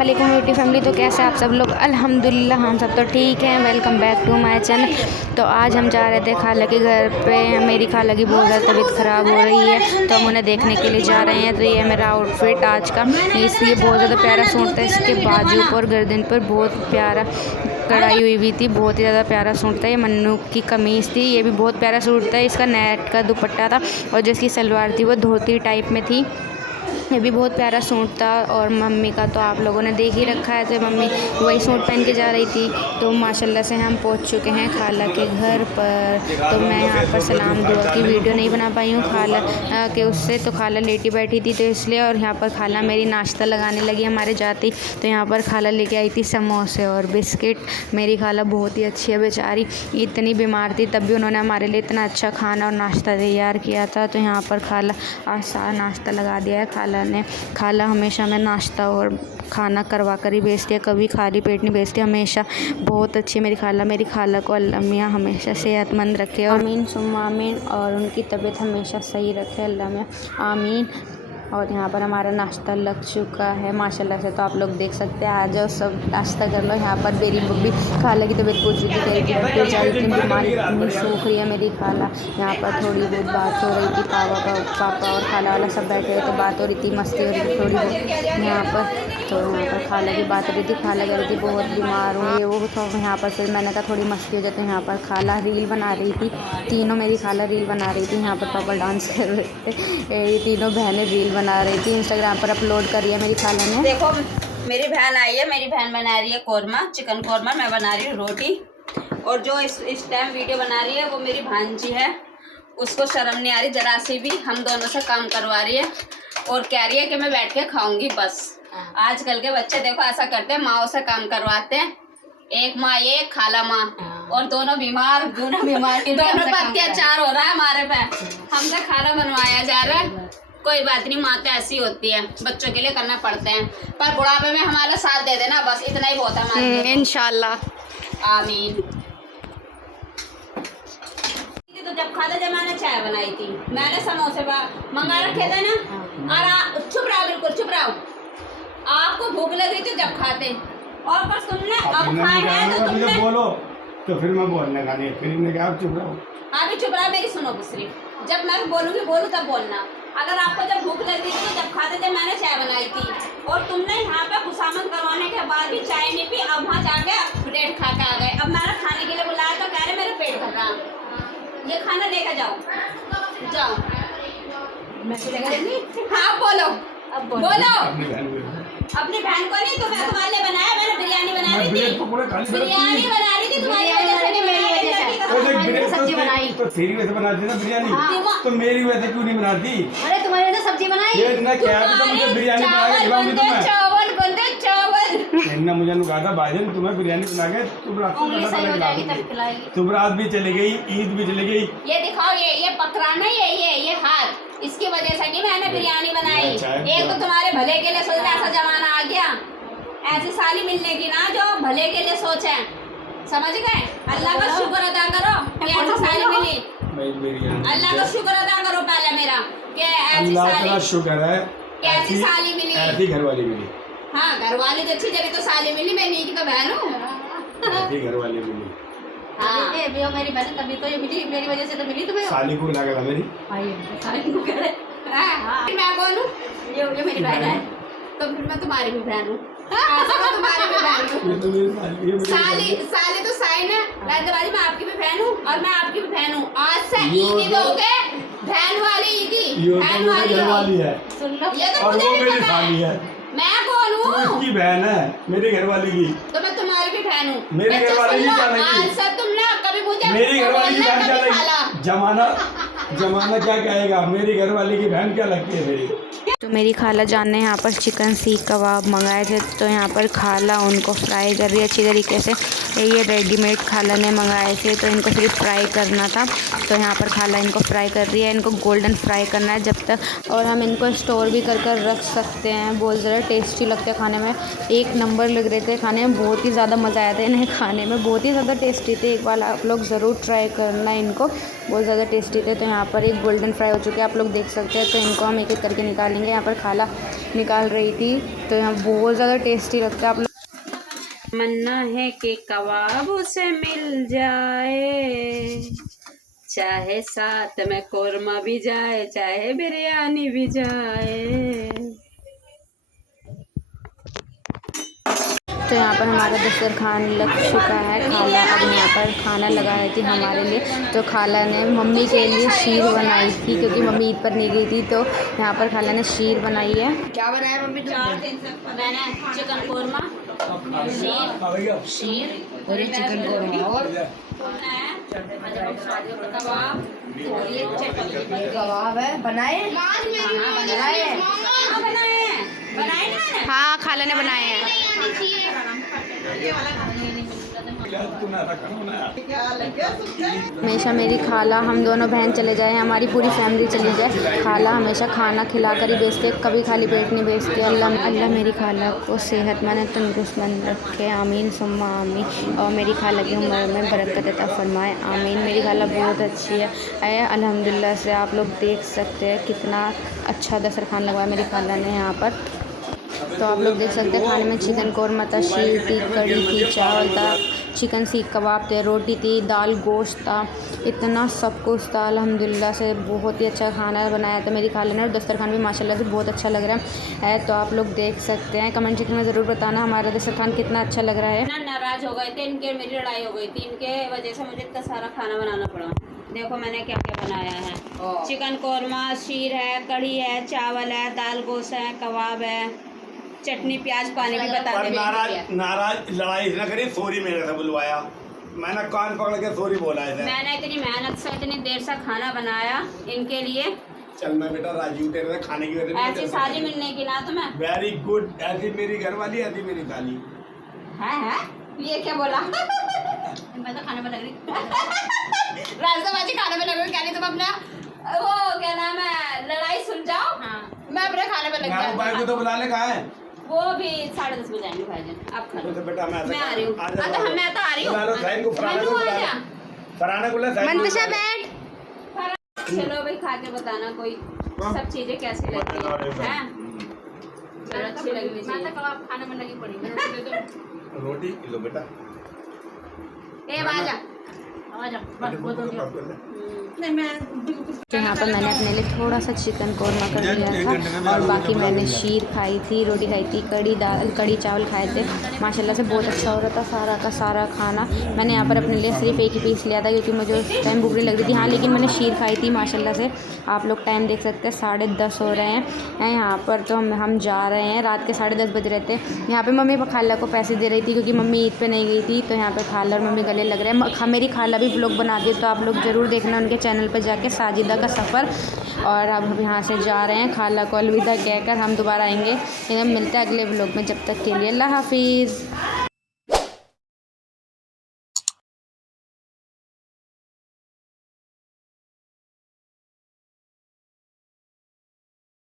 वालेकुम beauty family. तो कैसे आप सब लोग? अल्हम्दुलिल्लाह हम सब तो ठीक हैं। Welcome back to my channel. तो आज हम जा रहे थे खाला के घर पे। मेरी खाला की बहुत ज़्यादा तबीयत ख़राब हो रही है तो हम उन्हें देखने के लिए जा रहे हैं। तो ये मेरा आउटफिट आज का, इसलिए बहुत ज़्यादा प्यारा सूट था। इसके बाजू पर गर्दन पर बहुत प्यारा कढ़ाई हुई थी, बहुत ही ज़्यादा प्यारा सूट था। ये मन्नू की कमीज़ थी, ये भी बहुत प्यारा सूट था। इसका नेट का दुपट्टा था और जो इसकी सलवार थी वो धोती टाइप में थी। ये भी बहुत प्यारा सूट था। और मम्मी का तो आप लोगों ने देख ही रखा है, तो मम्मी वही सूट पहन के जा रही थी। तो माशाल्लाह से हम पहुंच चुके हैं खाला के घर पर। तो मैं यहाँ पर सलाम दुआ की वीडियो नहीं बना पाई हूँ खाला के उससे, तो खाला लेटी बैठी थी तो इसलिए। और यहाँ पर खाला मेरी नाश्ता लगाने लगी हमारे जाते ही। तो यहाँ पर खाला लेके आई थी समोसे और बिस्किट। मेरी खाला बहुत ही अच्छी है बेचारी, इतनी बीमार थी तब भी उन्होंने हमारे लिए इतना अच्छा खाना और नाश्ता तैयार किया था। तो यहाँ पर खाला आज सारा नाश्ता लगा दिया है खाला ने। खाला हमेशा हमें नाश्ता और खाना करवा कर ही भेजती है, कभी खाली पेट नहीं भेजती, हमेशा। बहुत अच्छी है मेरी खाला। मेरी खाला को अल्लाह मियाँ हमेशा सेहतमंद रखे और आमीन सुम्मा आमीन, और उनकी तबीयत हमेशा सही रखे अल्लाह मियाँ आमीन। और यहाँ पर हमारा नाश्ता लग चुका है माशाल्लाह से। तो आप लोग देख सकते हैं, आ जाओ सब नाश्ता कर लो। यहाँ पर मेरी बब्बी खाला की तबीयत पूछ रही थी, कह रही थी बेचारी इतनी बीमारी इतनी सूख रही है मेरी खाला। यहाँ पर थोड़ी बहुत बात हो रही थी, पापा और खाला वाला सब बैठे हुए थे, बात हो रही थी, मस्ती हो रही थी थोड़ी बहुत यहाँ पर। तो यहाँ पर खाला की बात हो रही थी, खाला कह रही थी बहुत बीमार हूँ ये वो। तो यहाँ पर फिर मैंने कहा थोड़ी मस्ती हो जाती है। यहाँ पर खाला रील बना रही थी, तीनों मेरी खाला रील बना रही थी। यहाँ पर पापा डांस कर रहे थे, ये तीनों बहनें रील बना रही थी, इंस्टाग्राम पर अपलोड कर रही है मेरी खाला ने। देखो मेरी बहन आई है, मेरी बहन बना रही है कौरमा, चिकन कौरमा। मैं बना रही हूँ रोटी। और जो इस टाइम वीडियो बना रही है वो मेरी भांजी है, उसको शर्म नहीं आ रही जरा सी भी, हम दोनों से काम करवा रही है और कह रही है कि मैं बैठ के खाऊंगी बस। आजकल के बच्चे देखो ऐसा करते हैं, माओ से काम करवाते हैं। एक माँ ये खाला माँ, और दोनों बीमार दोनों पर अत्याचार हो रहा है हमारे पे। हमसे खाना बनवाया जा रहा है। कोई बात नहीं, माँ तो ऐसी होती है, बच्चों के लिए करना पड़ते हैं, पर बुढ़ापे में हमारा साथ दे देना बस, इतना ही बहुत है हमारे लिए। इंशाल्लाह आमीन। तो जब खाला जब मैंने चाय बनाई थी, मैंने समोसे मंगा रखे थे ना। और चुप रहो, बिल्कुल चुप रहो। आपको भूख लग रही थी जब खाते, और बस तुमने अब खाए हैं तो तुमने बोलो तो फिर मैं बोलने का नहीं, फिर आप चुप रहो। अभी चुप रहो, मेरी सुनो सिर्फ। जब मैं बोलूँगी बोलूँ तब बोलना। अगर आपको जब भूख लग रही थी तो जब खाते थे, मैंने चाय बनाई थी और तुमने यहाँ पे खुशामद करवाने के बाद भी चाय नहीं पी। अब वहाँ जाके ब्रेड खा के आ गए। अब मैंने खाने के लिए बुलाया तो कह रहे मेरा पेट भर रहा, ये खाना लेकर जाओ जाओ। हाँ बोलो, अब बोलो। अपनी बहन को नहीं, तुम्हें तुम्हारे लिए बनाया, मैंने बिरयानी बना रही थी, बिरयानी बना रही थी तुम्हारी वजह से, सब्जी बनाई तो तेरी वजह से बनाती ना बिरयानी। तो मेरी वजह से क्यों नहीं बनाती? अरे तुम्हारी वजह से सब्जी बनाई, बिरयानी बना के खिलाऊंगी तुम्हें। चावल बनते चावल ना मुझे कहा था भाईजान तुम्हें बिरयानी बना के तुम रात भी चली गई, ईद भी चली गई। ये दिखाओ, ये पकड़ाना, ये हाथ, इसकी वजह से नहीं मैंने बिरयानी बनाई। एक तो तुम्हारे भले के लिए सोच, ऐसा जमाना आ गया, ऐसी साली मिलने की ना जो भले के लिए सोचे, समझ गए? अल्लाह का शुक्र अदा करो कि ऐसी साली मिली। अल्लाह का शुक्र अदा करो पहले मेरा कि ऐसी साली, शुक्र है कैसी साली मिली, ऐसी घरवाली मिली। हाँ घरवाली तो अच्छी, जब तो साली मिली, मैं नी की तो बहन हूँ, ऐसी घरवाली मिली। हाँ मेरी बहन तभी तो ये मिली, मेरी वजह से तो मिली तुम्हें। साली को लगा था मेरी, साली को कह रहे, मैं बोलूँ ये मेरी बहन है, तो फिर मैं तुम्हारी भी बहन हूँ। तुम्हारी भी बहन हूँ। साली तो साइन है, राजवाली मैं आपकी भी बहन हूँ और मैं आपकी भी बहन हूँ। आज से ईद हो गए, बहन वाली ईदी, बहन वाली है। सुन लो, ये तो और मुझे वो भी मेरी पता है। साली है। मैं कौन हूँ? उसकी बहन है, मेरी घरवाली की। तो मैं तुम्हारी भी बहन हूँ। मेरी घरवाली की क्या लगी? आज से तुमने कभी मुझे मेरी घरवाली की बहन क्या कभी लगी? खाला। जमाना क्या कहेगा? मेरी घरवाली की बहन क्या लगती है मेरी? तो मेरी खाला जान ने यहाँ पर चिकन सीख कबाब मंगाए थे, तो यहाँ पर खाला उनको फ्राई कर रही है अच्छी तरीके से। ये रेडीमेड खाला ने मंगाए थे तो इनको सिर्फ फ्राई करना था। तो यहाँ पर खाला इनको फ्राई कर रही है, इनको गोल्डन फ्राई करना है जब तक। और हम इनको स्टोर भी कर रख सकते हैं, बहुत ज़्यादा टेस्टी लगते हैं खाने में, एक नंबर लग रहे थे खाने में, बहुत ही ज़्यादा मज़ा आया था इन्हें खाने में, बहुत ही ज़्यादा टेस्टी थे। एक बार आप लोग ज़रूर ट्राई करना इनको, बहुत ज़्यादा टेस्टी थे। तो यहाँ पर एक गोल्डन फ्राई हो चुके हैं, आप लोग देख सकते हैं। तो इनको हम एक एक करके निकालेंगे। यहाँ पर खाला निकाल रही थी, तो यहाँ बहुत ज़्यादा टेस्टी लगता है। आप लोग मन्ना है कि कबाब से मिल जाए, चाहे साथ में कोरमा भी जाए, चाहे बिरयानी भी जाए। तो यहाँ पर हमारा दस्तरखान लग चुका है। खाला अब यहाँ पर खाना लगा रही थी हमारे लिए। तो खाला ने मम्मी के लिए शीर बनाई थी, क्योंकि मम्मी ईद पर नहीं गई थी, तो यहाँ पर खाला ने शीर बनाई है। क्या बनाया मम्मी? मैंने चिकन कोरमा, शीर और चिकन कोरमा और कबाब और ये चटनी। कबाब है बनाए हाँ, खाला ने बनाए हैं। हमेशा मेरी खाला, हम दोनों बहन चले जाए, हमारी पूरी फैमिली चली जाए, खाला हमेशा खाना खिला कर ही भेजते, कभी खाली पेट नहीं भेजते। अल्लाह मेरी खाला को सेहतमंद तंदुरुस्तमंद रखे, आमीन सुम्मा आमीन। और मेरी खाला की उम्र में बरकत अता फरमाए, आमीन। मेरी खाला बहुत अच्छी है अल्हम्दुलिल्लाह से। आप लोग देख सकते हैं कितना अच्छा दस्तरखान लगवाया मेरी खाला ने यहाँ पर। तो आप लोग देख सकते हैं खाने में चिकन कोरमा था, शीर थी, कड़ी थी, चावल था, चिकन सीख कबाब थे, रोटी थी, दाल गोश्त था, इतना सब कुछ था अल्हम्दुलिल्लाह से। बहुत ही अच्छा खाना बनाया था मेरी खाला ने, और दस्तरखान भी माशाल्लाह से बहुत अच्छा लग रहा है। तो आप लोग देख सकते हैं, कमेंट सेक्शन में ज़रूर बताना हमारा दस्तरखान कितना अच्छा लग रहा है। नाराज़ हो गए थे, इनके मेरी लड़ाई हो गई थी, इनके वजह से मुझे इतना सारा खाना बनाना पड़ा। देखो मैंने क्या क्या बनाया है, चिकन कोरमा, शीर है, कढ़ी है, चावल है, दाल गोश्त है, कबाब है, चटनी, प्याज, पानी भी बता दे। नाराज लड़ाई न करी, सॉरी मेरे से बुलवाया, मैंने कान पकड़ के सॉरी बोला है। मैंने इतनी मेहनत से इतनी देर से खाना बनाया इनके लिए। चल मैं बेटा राजीव तेरे से खाने की वजह ऐसी सारी मिलने की ना तुम्हें। वेरी गुड, ऐसी मेरी घरवाली, ऐसी मेरी साली है ये क्या बोला? मैं तो खाने में लग रही रास्ताबाजी खाने में लग रही, क्या नहीं तुम अपना वो क्या नाम है लड़ाई सुलझाओ। हाँ मैं अपने खाने में लग गया। भाई को तो बुला ले, कहाँ है वो भी 10:30 बजे आएंगे भाईजान। आप खा लो। तो बेटा मैं आ रही हूँ। मैं तो आ रही हूँ। मंतशा बैठ। चलो भाई खा के बताना कोई सब चीजें कैसी लगती हैं। अच्छी लगनी चाहिए। मैं तो कबाब खाने में लगी पड़ी। रोटी लो बेटा। ए आजा तो यहाँ पर मैंने अपने लिए थोड़ा सा चिकन कोरमा कर लिया था, और बाकी मैंने शीर खाई थी, रोटी खाई थी, कड़ी चावल खाए थे। माशाल्लाह से बहुत अच्छा हो रहा था सारा का सारा खाना। मैंने यहाँ पर अपने लिए सिर्फ एक ही पीस लिया था, क्योंकि मुझे उस टाइम भूख नहीं लग रही थी। हाँ लेकिन मैंने शीर खाई थी माशाल्लाह से। आप लोग टाइम देख सकते हैं, 10:30 हो रहे हैं यहाँ पर। तो हम जा रहे हैं, रात के 10:30 बज रहे थे। यहाँ पर मम्मी खाला को पैसे दे रही थी, क्योंकि मम्मी ईद पर नहीं गई थी। तो यहाँ पर खाला और मम्मी गले लग रहे हैं। मेरी खाला भी व्लॉग बनाती है, तो आप लोग ज़रूर देखना उनके चैनल पर जाके, साजिदा का सफ़र। और अब हम यहाँ से जा रहे हैं, खाला को अलविदा कहकर हम दोबारा आएंगे। मिलते हैं अगले व्लॉग में, जब तक के लिए अल्लाह हाफिज़।